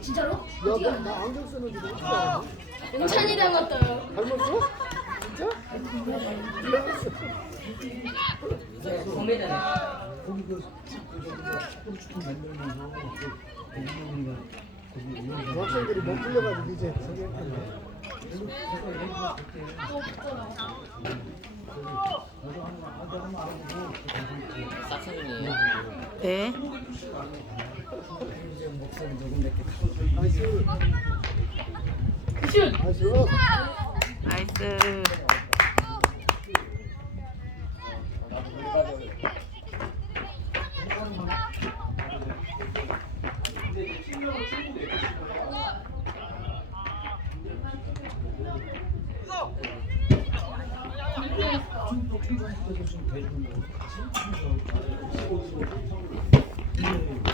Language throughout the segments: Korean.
진짜로? 야, 나, 나 안경 어떻게 알아? 용찬이 닮았어요. 닮았어? 진짜? 닮았어. 거기 그, 그, 저기, 축구 만들면서 그, 유명이가 거기 유명이가 학생들이 못 풀려가지고 이제 저기. 싹싹이네요. 네. 목소리 녹음됐겠다. 나이스. 슛! 나이스. 나이스. 진짜.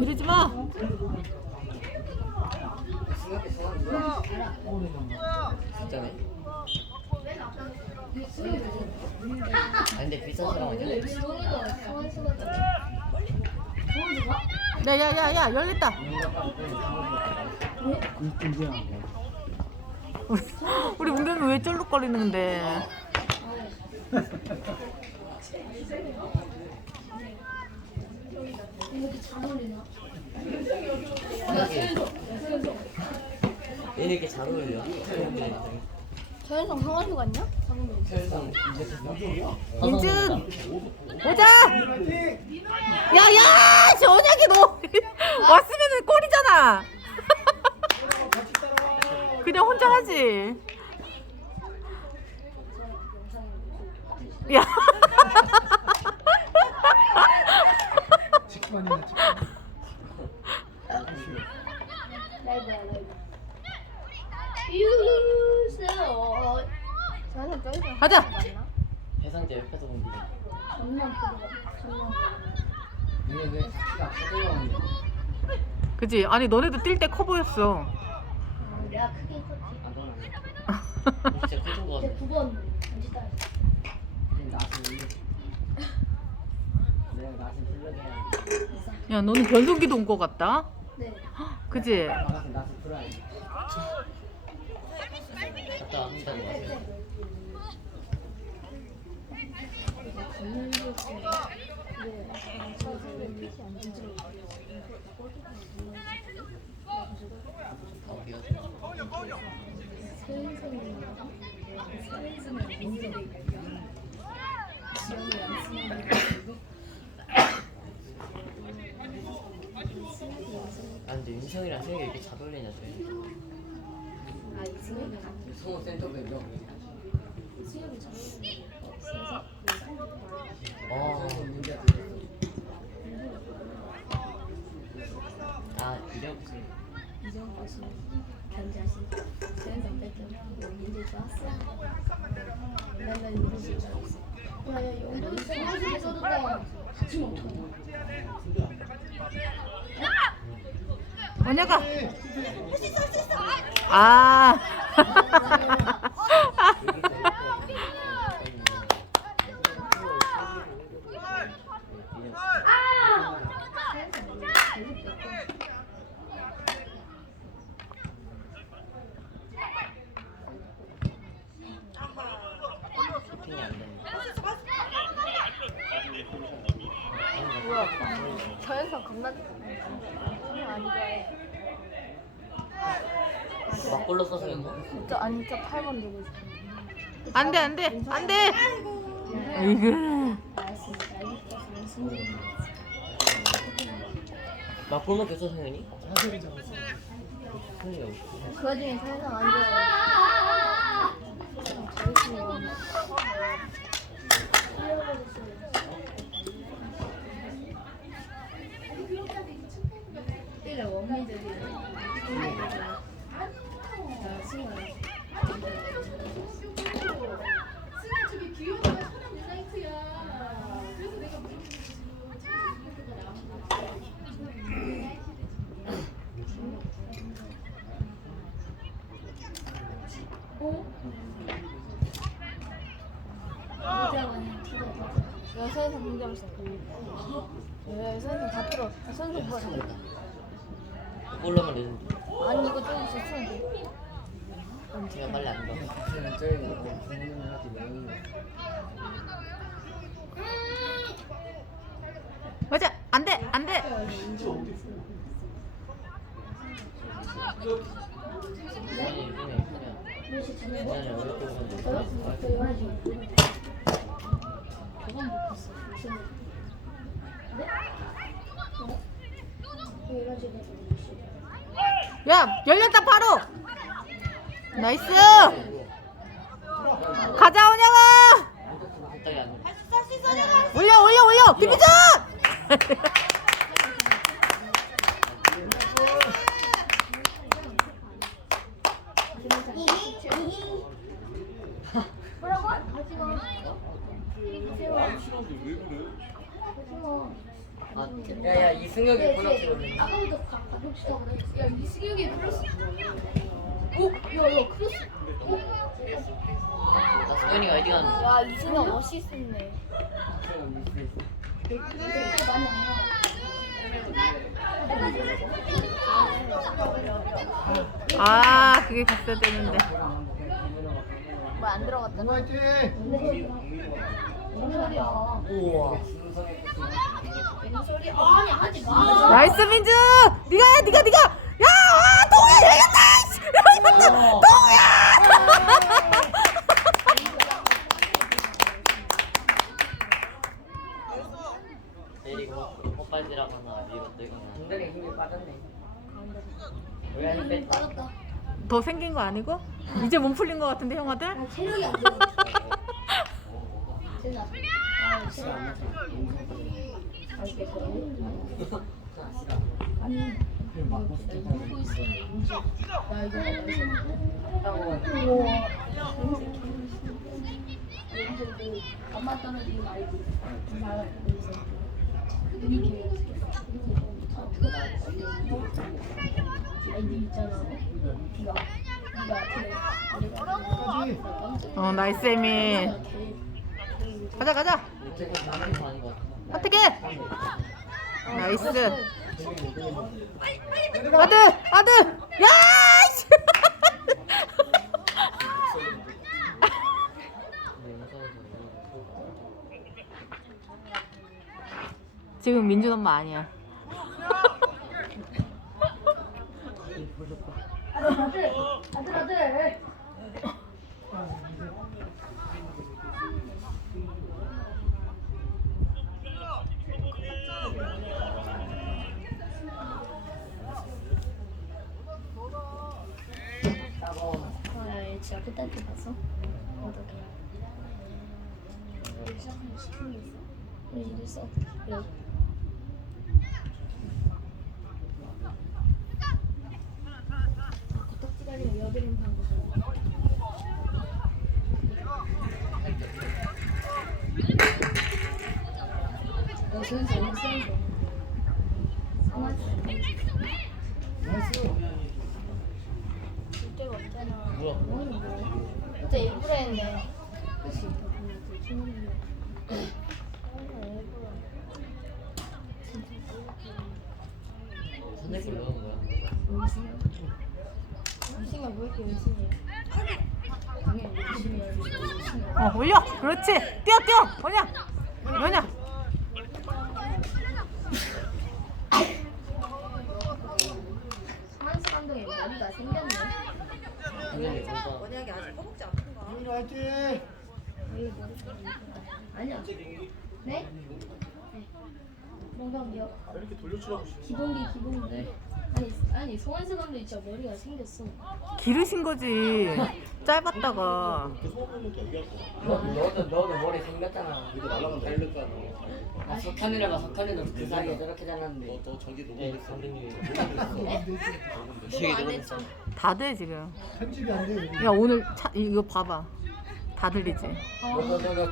이러지 마. 진짜네. 아 근데 비싼 사람 아니야? 야야야야 열렸다. 우리, 우리 문경이 왜 쩔룩거리는데? 이렇게 잘 어울리나? 얘 이렇게 잘 어울려. 서현성 상원수 같냐? 민준 보자. 야야 전약이 너 왔으면 꼴이잖아. 그냥 혼자 하지. 야. 직관이네 직관. 라이브야, 라이브. 유세요. 서현성 저기서 가자. 맞나? 해상제 옆에서 본 거. 전남 프로가 전남 이게 왜 키가 커져가는데? 그지? 아니 너네도 뛸 때 커 보였어. 어, 내가 크게. 아 아니야. 진짜 커진 거 근데 같아. 9번 전지 따 내가 나한테 불러줘야 야 너는 변동기도 온 것 같다. 네. 그지? 갔다. 아 우리가 아 근데 윤성이랑 세혁이 이렇게 잘 어울리냐 저희. 성우 센터백이요. 어. 아 이력 씨, 견자씨, 서 뺏겨. 민재 좋았어. 맨날. 원혁아. 아. 핑이 안 되네. 서현석 겁나 안 좋아해. 막걸로 써서 했나? 진짜 아니 진짜 8번 누구 있어? 안돼 안돼 안돼. 이거. 사실이 잡았어. 성현이가 없어. 그 와중에 서현석 안 좋아해. 잘했으면 좋겠네. 옛날 원미들이 나 친구야. 승아 저기 귀여운 거 사람 유나이트야. 그래서 내가 어? 이자가냐 투자 여사에서 공개하고 있어. 여사에서 다 틀어. 선수 뭐야? 골로만 내는 아니 이거 좀 있어. 그냥 빨리 안 가. 맞아. 안 돼. 안 돼. 아니 그냥 몇시 그냥 전에 그냥 어렵게 보면 저요? 돼. 저 열한 시. 저건 못 봤어. 무슨 일? 네? 어? 저 열한 시에 몇 시? 야 열렸다 바로. 나이스. 가자 원영아. 올려 올려 올려. 비비전. 뭐라고? 가지 마. 아, 야야 이승혁이 네, 아까부터 가- 가족 시다 그래. 야 이승혁이 플러스. 오, 야, 야, 크로스. 나 승현이가 어디 갔는데? 야 이승현 어시스트네. 그렇게 많이 안 나와. 아 그게 갔어야 되는데. 뭐 안 들어갔잖아. 화이팅! 무슨 소리야? 우와. 나이스 민주. 네가 해 네가 네가. 야 아, 동현 이겼다. 씨. 내리고 위로 힘이 빠졌네. 힘 뺐다. 빠졌다. 더 생긴 거 아니고? 이제 몸 풀린 거 같은데 형아들? 아, 체력이 안가 아, 체력 안 돼. 아, 이게 뭐? 아니, 이거 먹고 있었는데 뭐지? 야, 이거 맛있어. 우와. 여기서 그 어 나이스 에밀. 가자 가자. 어떻게? 나이스. 아들 아들. 야. 지금 민준 엄마 아니야. 아들, 아들, 아들. 아, 야, 얘 진짜 그때 때 봤어? 어떡해. 우리 시작하면 시키는 게 있어. 우리 이랬어. 그래. 코딱지다리가 여드름 판 거잖아. 어, 센서, 이거 센서. 상하지. 나이스! 줄 데가 없잖아. 뭐야? 뭐는 뭐. 진짜 일부러 했네. 거야? 왜 이렇게 열심히 해? 당연히 열심히 해야지 열심히 해. 어 올려. 그렇지. 뛰어 뛰어. 뭐냐? 뭐냐? 한수 감독이 머리가 생겼네 선생님 진짜. 유민 화이팅! 왜 머리가 생겼나? 아니야 네? 네. 뭔가요? 이렇게 돌려주라고 기본기 기본기 네. 아니 아니 송환수 감독 진짜 머리가 생겼어. 기르신 거지. 짧았다가. 너, 너도 너도 머리 생겼잖아. 이거 날라간 날릴까 나 석탄이라가 석탄이도 그 사이에 저렇게 잘랐는데. 너 저기 누구 선생님이. 그거 안 했죠. 다 돼 지금. 편집이 안 돼. 야 오늘 차, 이거 봐봐. 다 들리지.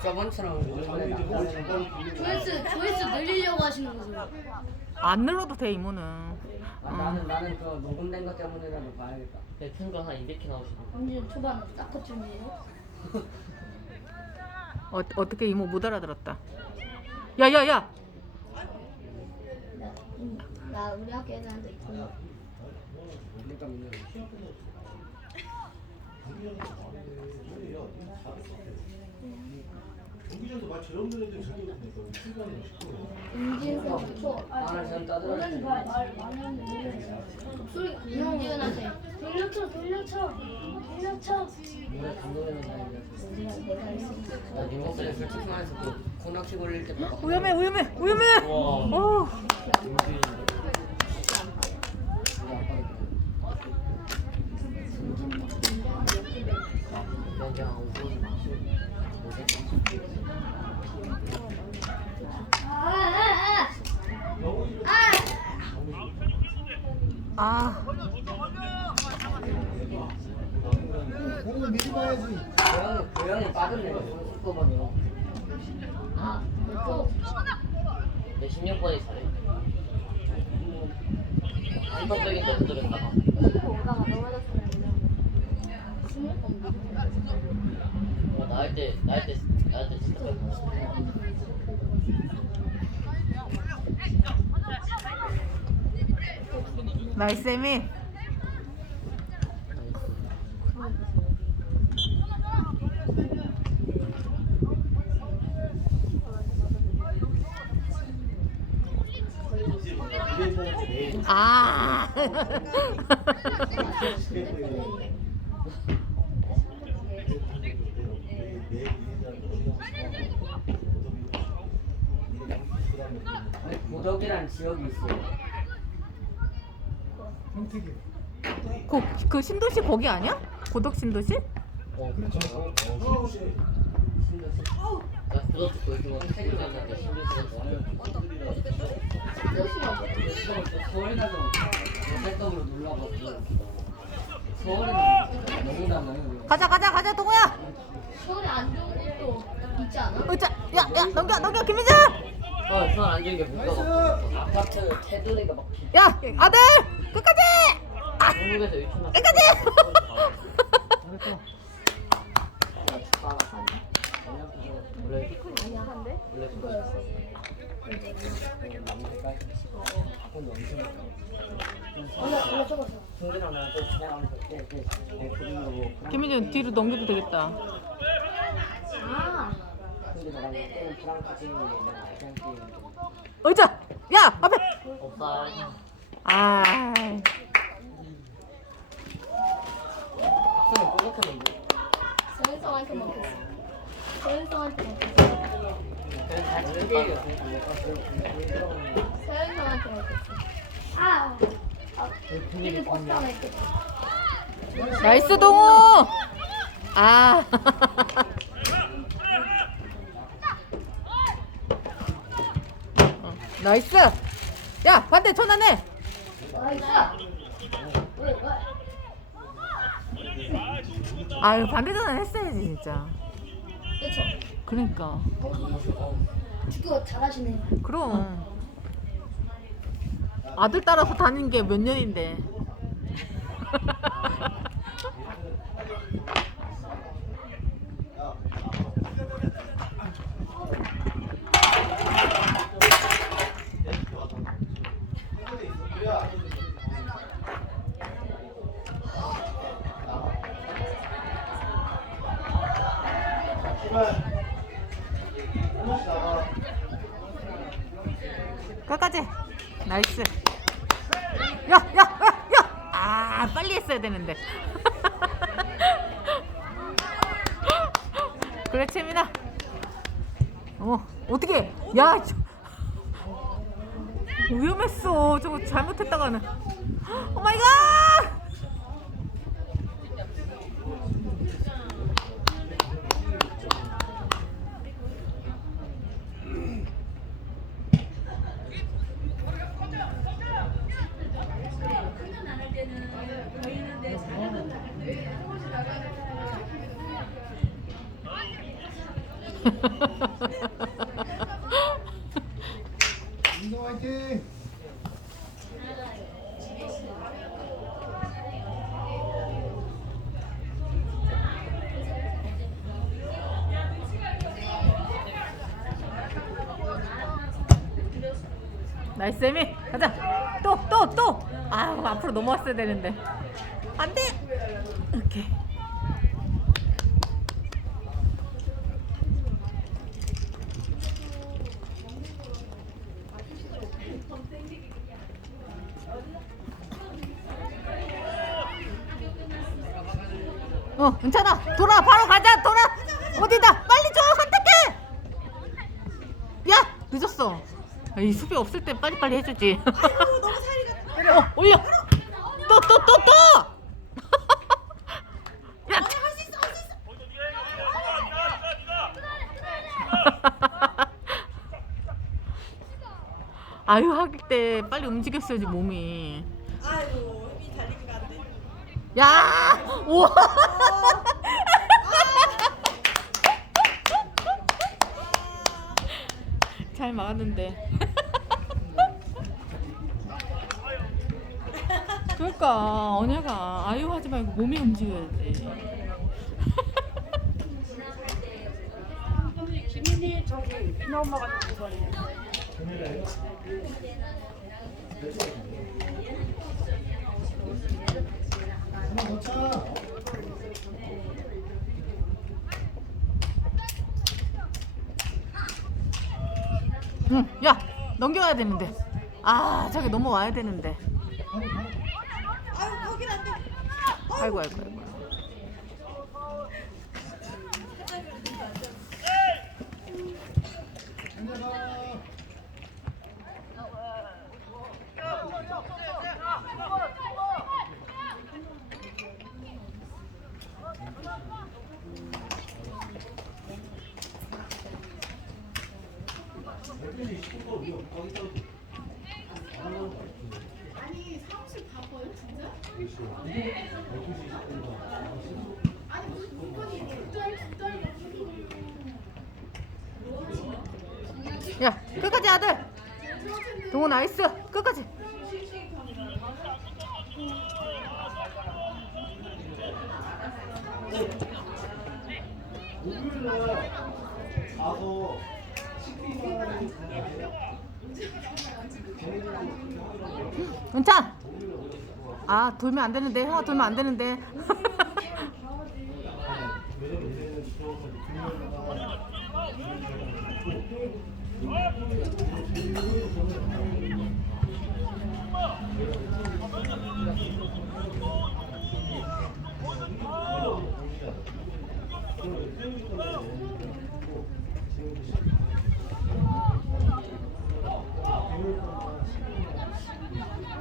저번처럼 조회수 조회수 늘리려고 하시는 거죠. 안 눌러도 돼 이모는. 아, 나는 나는 그 녹음된 것 때문이라도 봐야겠다. 큰거한 200개 나오시는 완전 초반 딱 준비해요. 어, 어떻게 이모 못 알아들었다. 야야야. 나, 음, 나 우리 학교 애들한테 돈 민호. 경기장도 막 저런 애들 저기 있으니까 출발이 쉽고. 아, 많이 하는데 목소리 임지은한테 돌려쳐 돌려쳐 돌려쳐. 내가 내가 했어. 나 민호들이 솔직히 말해서 그 코너킥 올릴 때 아, 아. 아. 공을 미리 봐야지. 고양이 고양이 빠졌네. 19번이요. 아, 또 내 16번이 잘해. 한번적인 거 들었다가. 오가가 번 어, 나할 때, 나할 때, 나할 때 진짜 많아. 나이스 에미. 아. 고덕이란 지역이 있어요. 그, 그 신도시 거기 아니야? 고덕 신도시? 어, 그렇죠. 어, 신도시. 나 그거 가서 너무 달라요. 가자 가자 가자 동호야. 서울에 안 좋은 곳도 있지 않아? 으짜 야야 넘겨 넘겨 김민재. 어, 서울 안 좋은 게 뭔가 아파트 테두리가 막 비- 야 아들 끝까지. 아 한국에서 유치원 끝까지. 원래? 원래 그거였어. 김민재 뒤로 넘겨도 되겠다. 아, 프랑스 아시안 으짜 야 앞에. 없어 아. 먹혔어. 먹혔어. 다 먹혔어. 아, 아, 이게 버스 하나 있겠다. 나이스 동호. 아. 나이스. 야 반대 전환해. 아유 반대 전환 했어야지 진짜. 그쵸? 그러니까. 축구 잘하시네. 그럼. 아들 따라서 다닌 게 몇 년인데. 끝까지. 나이스. 야, 야, 야, 야. 아, 빨리 했어야 되는데. 그래, 채민아. 어, 어떻게? 야, 저- 위험했어. 저거 잘못했다가는. 오 마이 갓! 운동 화이팅! 나이스 에미. 가자. 또 또 또. 아유 앞으로 넘어왔어야 되는데. 안돼! 오케이. 어 괜찮아. 돌아 바로 가자. 돌아. 어디다 빨리 줘 선택해 야 늦었어 이 수비 없을 때 빨리빨리 해주지. 아이고 너무 살이가 어 올려. 또 또 또 또! 야. 할수 있어 할 수 있어. 아유 하길 때 빨리 움직였어야지 몸이. 아이고 힘이 달리기가 안 돼. 야! 우와 잘 막았는데 그러니까 언니가 아유 하지 말고 몸이 움직여야지 김민희 저기 민호 엄마가 누구 거예요? 응 야 넘겨야 되는데. 아 저기 넘어와야 되는데. 아유 거긴 안 돼. 아이고 아이고 아이고 앉아서 아니 사무실 바빠요 진짜? 아니 무슨 물건이 두달두달 야 끝까지 아들 동호 나이스. 끝까지. 은찬 아 돌면 안 되는데 형아 돌면 안 되는데.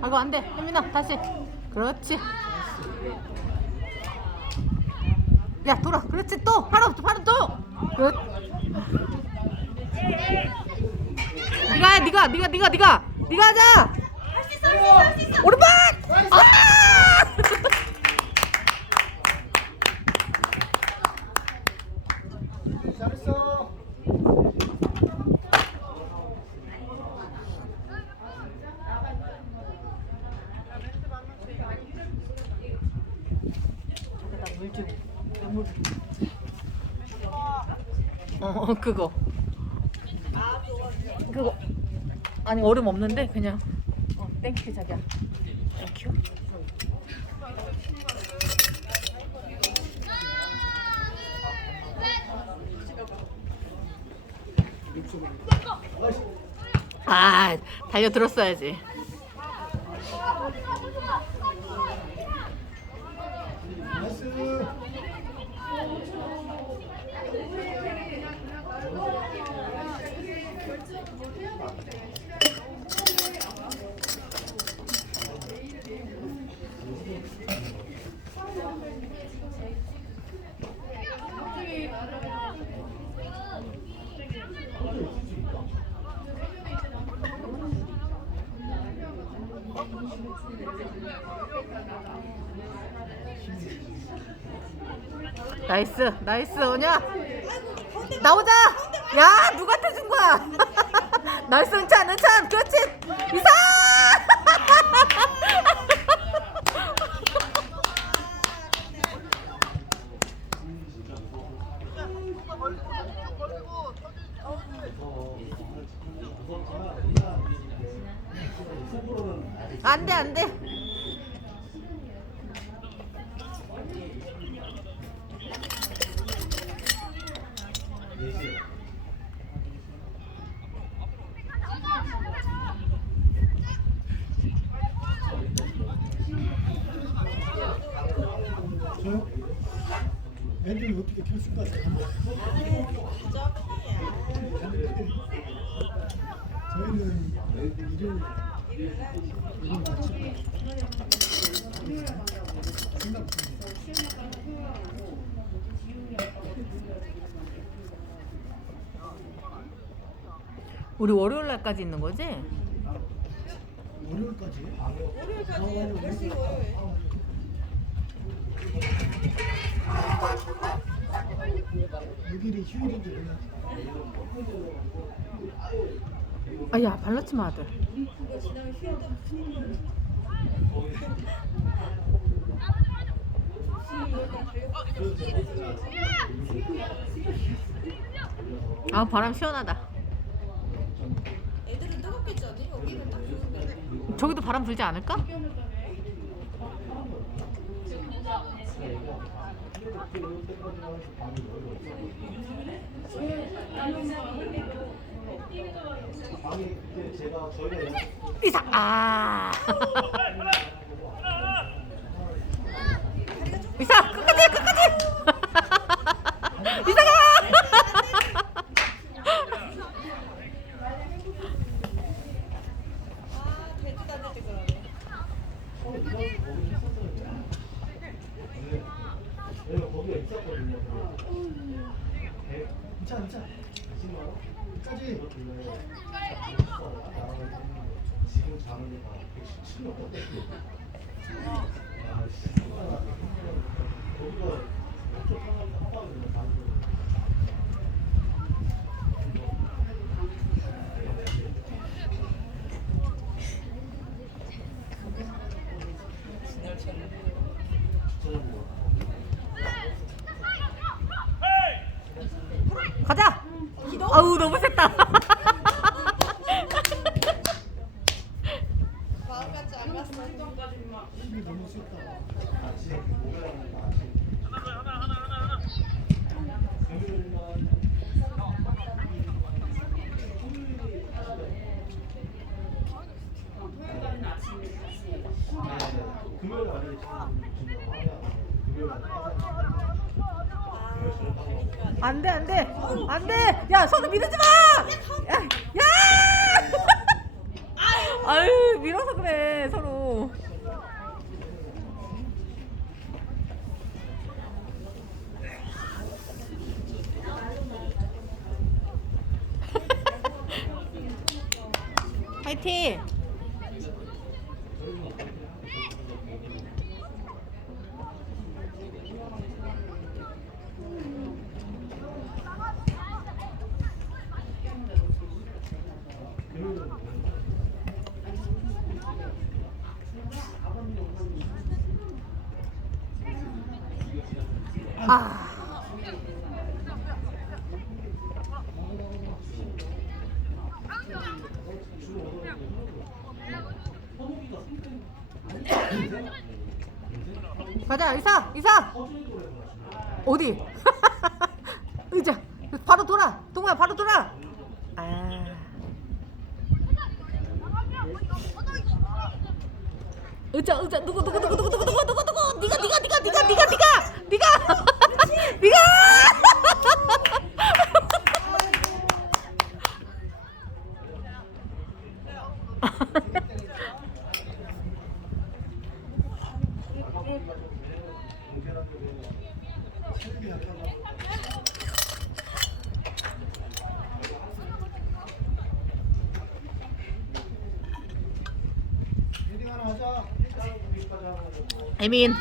아이고 안돼. 혜민아 다시 그렇지. 야 돌아. 그렇지. 또. 바로 바로 또 끝. 네가 해 네가 네가 네가 네가. 네가 하자. 할수 있어 할수 있어. 오른발! 아! 잘했어 나 물 좀. 물. 어 그거. 그거. 아니 얼음 없는데 그냥. 어 땡큐 자기야. 땡큐. 아 달려 들었어야지. 나이스 나이스 오냐 나오자. 야 누구한테 준 거야? 나이스 은찬 은찬 그렇지. 이사! 안돼 안돼 저 애들이 어떻게 켰을까? 저희는 일요일 일요일 아침 생각 중이에요. 우리 월요일 날까지 있는 거지? 월요일까지? 월요일까지 월요일. 6일이 휴일인지 몰라. 아야 발라치 마 아들 그거 지나면 휴일도 아 바람 시원하다 애들은 뜨겁겠지 않니? 여기는 딱 좋은데. 저기도 바람 불지 않을까? 이사 아 이사 끝까지 끝까지 이사가 아, 될듯 안 될듯 그러네. 내가 거기가 있었거든요. 괜찮아, 괜찮아. 까 지. 지금 자는 애가 117명 떴대. 아, 씨. 거기가 엄청 편하게 하거든요. 방금. 가자 아우 너무 셌다 마음 같지 안 갔어. 힘이 너무 셌다. 금요일 날에 지금 지금 화면 금요일 날에 안돼 안돼 안돼! 야 서로 미루지 마! 야, 야! 아유 밀어서 그래 서 Ah. I mean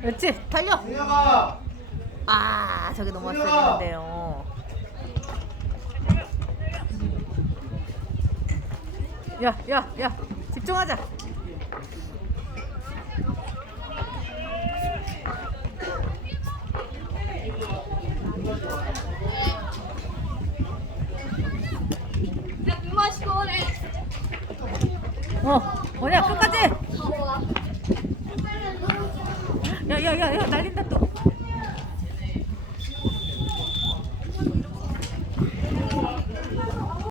그렇지 달려! 승혁아! 아 저기 넘어왔어야 되는데요. 야야야 집중하자 어 뭐냐 끝까지. 야야야야 날린다 또